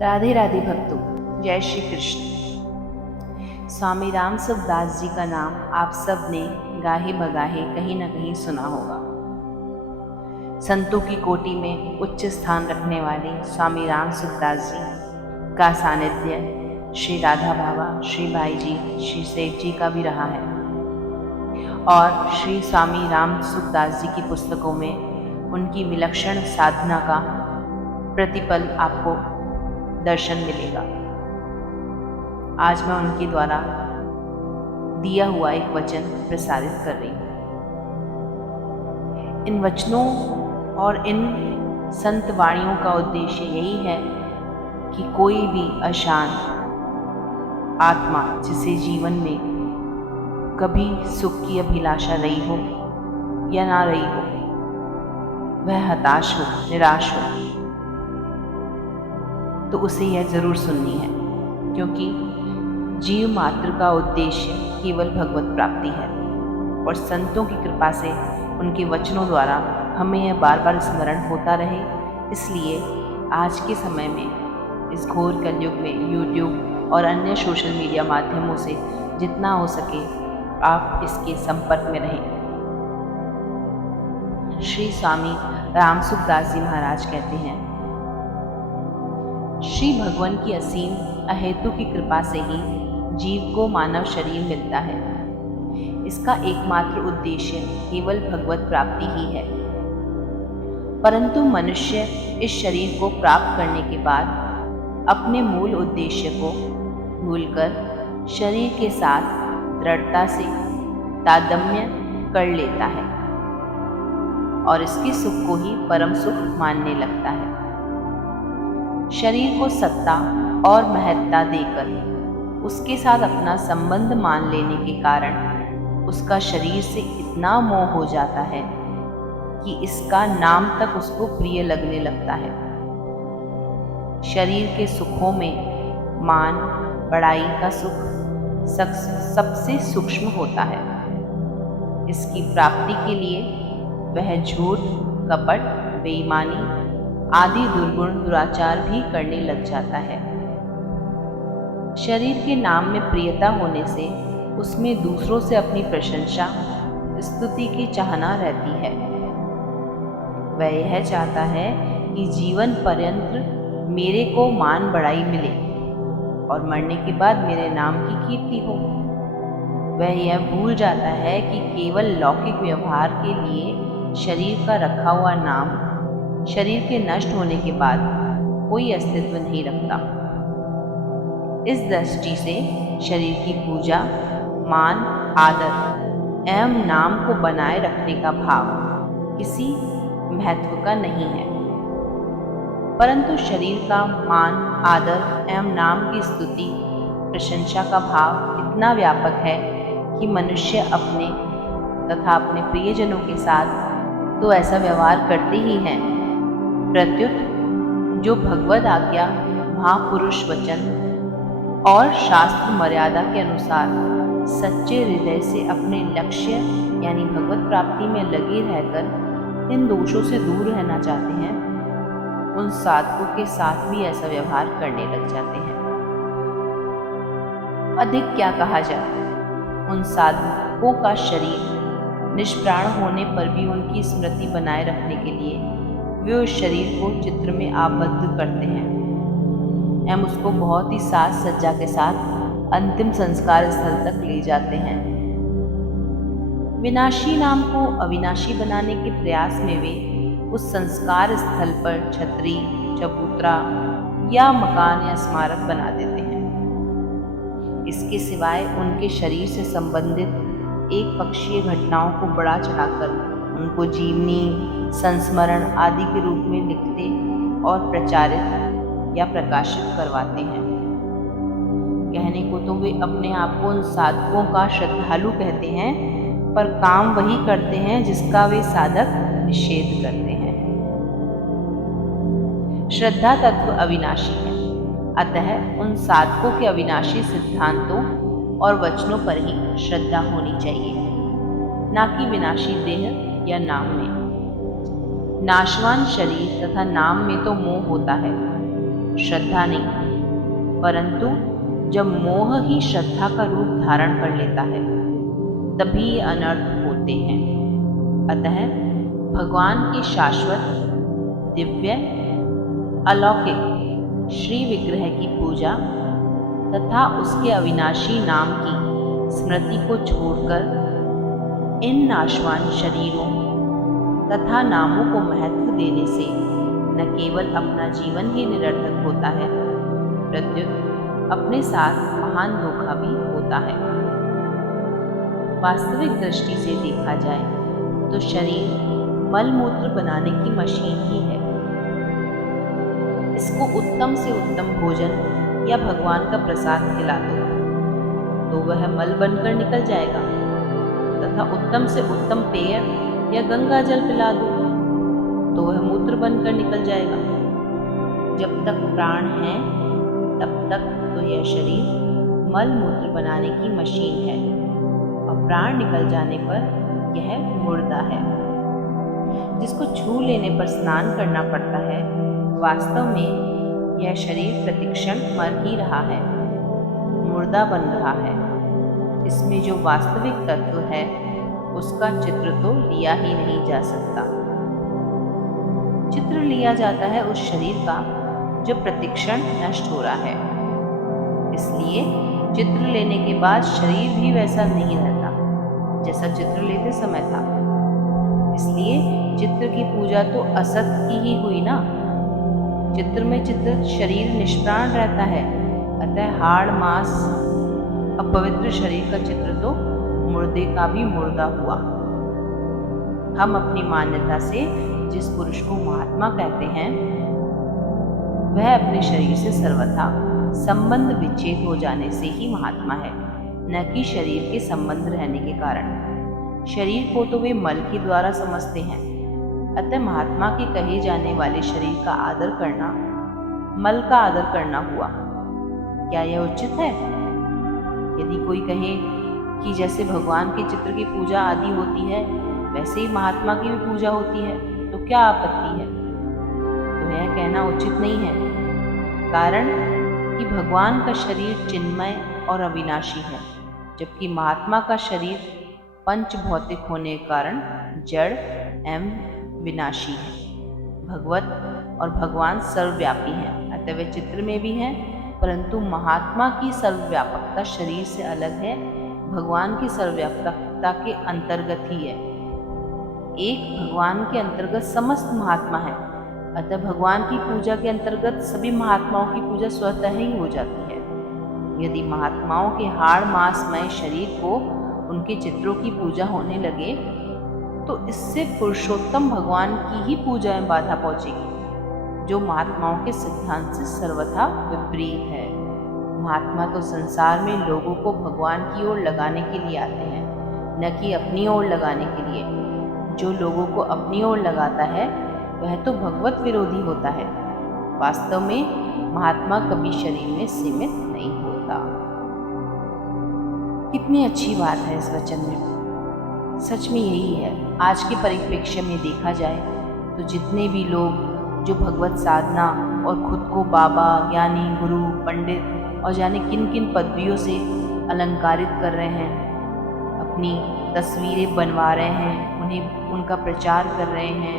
राधे राधे भक्तों, जय श्री कृष्ण। स्वामी राम सुखदास जी का नाम आप सब ने गाहे बगाहे कहीं न कहीं सुना होगा। संतों की कोटि में उच्च स्थान रखने वाले स्वामी राम सुखदास जी का सानिध्य श्री राधा बाबा, श्री भाई जी, श्री सेठ जी का भी रहा है। और श्री स्वामी राम सुखदास जी की पुस्तकों में उनकी विलक्षण साधना का प्रतिपल आपको दर्शन मिलेगा। आज मैं उनके द्वारा दिया हुआ एक वचन प्रसारित कर रही हूँ। इन वचनों और इन संत वाणियों का उद्देश्य यही है कि कोई भी अशांत आत्मा जिसे जीवन में कभी सुख की अभिलाषा रही हो या ना रही हो, वह हताश हो, निराश हो, तो उसे यह जरूर सुननी है, क्योंकि जीव मात्र का उद्देश्य केवल भगवत प्राप्ति है। और संतों की कृपा से उनके वचनों द्वारा हमें यह बार बार स्मरण होता रहे। इसलिए आज के समय में इस घोर कलयुग में यूट्यूब और अन्य सोशल मीडिया माध्यमों से जितना हो सके आप इसके संपर्क में रहें। श्री स्वामी राम सुखदास जी महाराज कहते हैं, श्री भगवान की असीम अहेतु की कृपा से ही जीव को मानव शरीर मिलता है। इसका एकमात्र उद्देश्य केवल भगवत प्राप्ति ही है। परंतु मनुष्य इस शरीर को प्राप्त करने के बाद अपने मूल उद्देश्य को भूलकर शरीर के साथ दृढ़ता से तादात्म्य कर लेता है और इसके सुख को ही परम सुख मानने लगता है। शरीर को सत्ता और महत्ता देकर उसके साथ अपना संबंध मान लेने के कारण उसका शरीर से इतना मोह हो जाता है कि इसका नाम तक उसको प्रिय लगने लगता है। शरीर के सुखों में मान बढ़ाई का सुख सबसे सूक्ष्म होता है। इसकी प्राप्ति के लिए वह झूठ, कपट, बेईमानी आदि दुर्गुण दुराचार भी करने लग जाता है। शरीर के नाम में प्रियता होने से उसमें दूसरों से अपनी प्रशंसा, स्तुति की चाहना रहती है। वह यह चाहता है कि जीवन पर्यंत मेरे को मान बढ़ाई मिले और मरने के बाद मेरे नाम की कीर्ति हो। वह यह भूल जाता है कि केवल लौकिक व्यवहार के लिए शरीर का रखा हुआ नाम शरीर के नष्ट होने के बाद कोई अस्तित्व नहीं रखता। इस दृष्टि से शरीर की पूजा, मान, आदर एवं नाम को बनाए रखने का भाव किसी महत्व का नहीं है। परंतु शरीर का मान, आदर एवं नाम की स्तुति, प्रशंसा का भाव इतना व्यापक है कि मनुष्य अपने तथा अपने प्रियजनों के साथ तो ऐसा व्यवहार करते ही हैं, प्रत्युत जो भगवद आज्ञा, महापुरुष वचन और शास्त्र मर्यादा के अनुसार सच्चे हृदय से अपने लक्ष्य यानी भगवत प्राप्ति में लगे रहकर इन दोषों से दूर रहना चाहते हैं, उन साधकों के साथ भी ऐसा व्यवहार करने लग जाते हैं। अधिक क्या कहा जाए, उन साधकों का शरीर निष्प्राण होने पर भी उनकी स्मृति बनाए रखने के लिए वे उस शरीर को चित्र में आबद्ध करते हैं एवं उसको बहुत ही साज सज्जा के साथ अंतिम संस्कार स्थल तक ले जाते हैं। विनाशी नाम को अविनाशी बनाने के प्रयास में वे उस संस्कार स्थल पर छतरी, चबूतरा या मकान या स्मारक बना देते हैं। इसके सिवाय उनके शरीर से संबंधित एक पक्षीय घटनाओं को बढ़ा चढ़ाकर उनको जीवनी, संस्मरण आदि के रूप में लिखते और प्रचारित या प्रकाशित करवाते हैं। कहने को तो वे अपने आप को उन साधकों का श्रद्धालु कहते हैं, पर काम वही करते हैं जिसका वे साधक निषेध करते हैं। श्रद्धा तत्व अविनाशी है, अतः उन साधकों के अविनाशी सिद्धांतों और वचनों पर ही श्रद्धा होनी चाहिए, ना कि विनाशी देह या नाम में। नाशवान शरीर तथा नाम में तो मोह होता है। श्रद्धा नहीं, परंतु जब मोह ही श्रद्धा का रूप धारण कर लेता है तभी ये अनर्थ होते हैं। अतः भगवान के शाश्वत, दिव्य, अलौकिक श्री विग्रह की पूजा तथा उसके अविनाशी नाम की स्मृति को छोड़कर इन नाशवान शरीरों तथा नामों को महत्व देने से न केवल अपना जीवन ही निरर्थक होता है, प्रत्युत अपने साथ महान धोखा भी होता है। वास्तविक दृष्टि से देखा जाए तो शरीर मल मूत्र बनाने की मशीन ही है। इसको उत्तम से उत्तम भोजन या भगवान का प्रसाद खिला दो तो वह मल बनकर निकल जाएगा, तथा उत्तम से उत्तम पेय या गंगा जल पिला दो तो वह मूत्र बनकर निकल जाएगा। जब तक प्राण है तब तक तो यह शरीर मल मूत्र बनाने की मशीन है, और प्राण निकल जाने पर यह मुर्दा है। जिसको छू लेने पर स्नान करना पड़ता है, वास्तव में यह शरीर प्रतिक्षण मर ही रहा है, मुर्दा बन रहा है। इसमें जो वास्तविक तत्व है उसका चित्र तो लिया ही नहीं जा सकता। चित्र लिया जाता है उस शरीर का जो प्रतिक्षण नष्ट हो रहा है। इसलिए चित्र लेने के बाद शरीर भी वैसा नहीं रहता जैसा चित्र लेते समय था। इसलिए चित्र की पूजा तो असत की ही हुई ना। चित्र में चित्रित शरीर निष्प्राण रहता है, अतः हाड़ मांस अपवित्र शरीर का चित्र तो मुर्दे का भी मुर्दा हुआ। हम अपनी मान्यता से जिस पुरुष को महात्मा कहते हैं वह अपने शरीर से सर्वथा संबंध विच्छेद हो जाने से ही महात्मा है, न कि शरीर के संबंध रहने के कारण। शरीर को तो वे मल के द्वारा समझते हैं, अतः महात्मा के कहे जाने वाले शरीर का आदर करना मल का आदर करना हुआ। क्या यह उचित है? यदि कोई कहे कि जैसे भगवान के चित्र की पूजा आदि होती है वैसे ही महात्मा की भी पूजा होती है तो क्या आपत्ति है? तो यह कहना उचित नहीं है, कारण कि भगवान का शरीर चिन्मय और अविनाशी है, जबकि महात्मा का शरीर पंच भौतिक होने के कारण जड़ एवं विनाशी है। भगवत और भगवान सर्वव्यापी हैं, अतः वे चित्र में भी हैं, परंतु महात्मा की सर्वव्यापकता शरीर से अलग है, भगवान की सर्वव्यापकता के अंतर्गत ही है। एक भगवान के अंतर्गत समस्त महात्मा है, अतः भगवान की पूजा के अंतर्गत सभी महात्माओं की पूजा स्वतः ही हो जाती है। यदि महात्माओं के हाड़ मांसमय शरीर को उनके चित्रों की पूजा होने लगे तो इससे पुरुषोत्तम भगवान की ही पूजा में बाधा पहुंचेगी, जो महात्माओं के सिद्धांत से सर्वथा विपरीत है। महात्मा तो संसार में लोगों को भगवान की ओर लगाने के लिए आते हैं, न कि अपनी ओर लगाने के लिए। जो लोगों को अपनी ओर लगाता है वह तो भगवत विरोधी होता है। वास्तव में महात्मा कभी शरीर में सीमित नहीं होता। कितनी अच्छी बात है इस वचन में। सच में यही है। आज के परिप्रेक्ष्य में देखा जाए तो जितने भी लोग जो भगवत साधना और खुद को बाबा, ज्ञानी, गुरु, पंडित और जाने किन किन पदवियों से अलंकारित कर रहे हैं, अपनी तस्वीरें बनवा रहे हैं, उन्हें उनका प्रचार कर रहे हैं,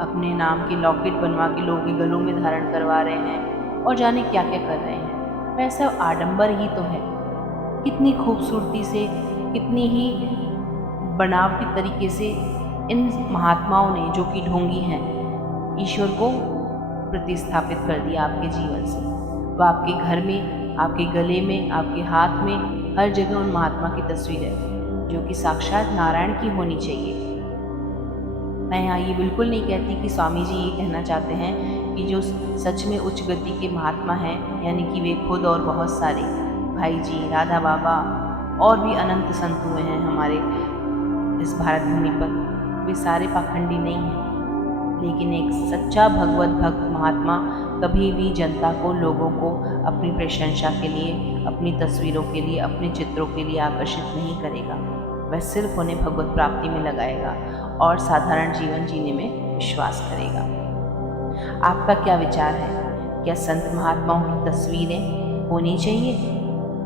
अपने नाम की लॉकेट बनवा के लोगों के गलों में धारण करवा रहे हैं और जाने क्या क्या कर रहे हैं, वह सब आडंबर ही तो है। कितनी खूबसूरती से, कितनी ही बनावटी तरीके से इन महात्माओं ने, जो कि ढोंगी हैं, ईश्वर को प्रतिस्थापित कर दिया आपके जीवन से। वह आपके घर में, आपके गले में, आपके हाथ में, हर जगह उन महात्मा की तस्वीर है, जो कि साक्षात नारायण की होनी चाहिए। मैं यहाँ ये बिल्कुल नहीं कहती कि स्वामी जी ये कहना चाहते हैं कि जो सच में उच्च गति के महात्मा हैं, यानी कि वे खुद और बहुत सारे भाई जी, राधा बाबा और भी अनंत संत हुए हैं हमारे इस भारत भूमि पर, वे सारे पाखंडी नहीं हैं। लेकिन एक सच्चा भगवत भक्त महात्मा कभी भी जनता को, लोगों को अपनी प्रशंसा के लिए, अपनी तस्वीरों के लिए, अपने चित्रों के लिए आकर्षित नहीं करेगा। वह सिर्फ उन्हें भगवत प्राप्ति में लगाएगा और साधारण जीवन जीने में विश्वास करेगा। आपका क्या विचार है? क्या संत महात्माओं की तस्वीरें होनी चाहिए?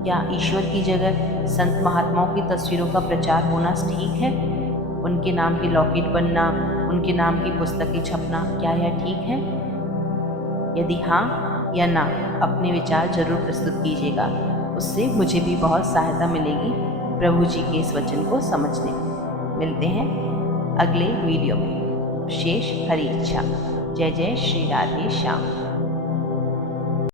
क्या ईश्वर की जगह संत महात्माओं की तस्वीरों का प्रचार होना ठीक है? उनके नाम की लॉकेट बनना, उनके नाम की पुस्तकें छपना, क्या यह ठीक है? यदि हाँ या ना, अपने विचार जरूर प्रस्तुत कीजिएगा। उससे मुझे भी बहुत सहायता मिलेगी प्रभु जी के इस वचन को समझने में। मिलते हैं अगले वीडियो में। शेष हरि इच्छा। जय जय श्री राधे श्याम।